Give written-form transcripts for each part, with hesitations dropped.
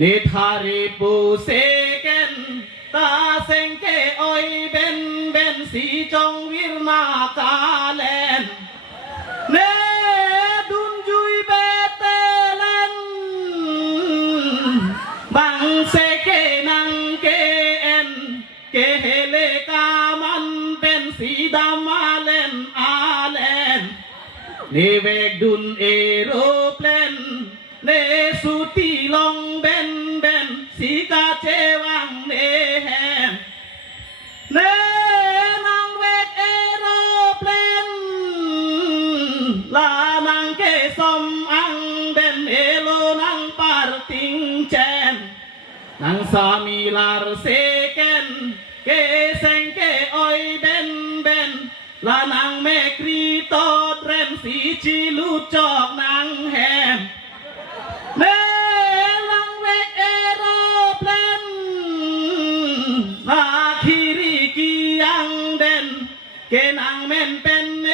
นิทาริปูเซเกนตาเซงเกออยเบนเบนสีจงวิรมากาเลนเนดุนจุยเบเตเลนบังเซเกนังเกเอ็นเกเฮเลกามันเป็นสีดำอาเลนอาเลนนิเวกดุนเอโรเพลนเนสุติลงเบนเบนสีกาเจวังเนแฮมเนนังเวกเอโรเพลนลานังเกสมอังเบนเอโลนังปาร์ติงเจนนังสามีลาร์เซเกนเกเซงเกออยเบนเบนลานังเมกรีโตเรมสีจิลูจอกนังแฮมเนลังเวกเอโรเพลนมาคิริกิยังเดนเกนังเมนเป็นเน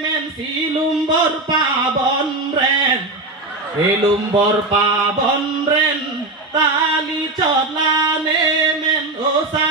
เมนสีลุมบอร์ปาบอนเรนเอลุมบอร์ปาบอนเรนตาลีจอดลาเนเมนโอซา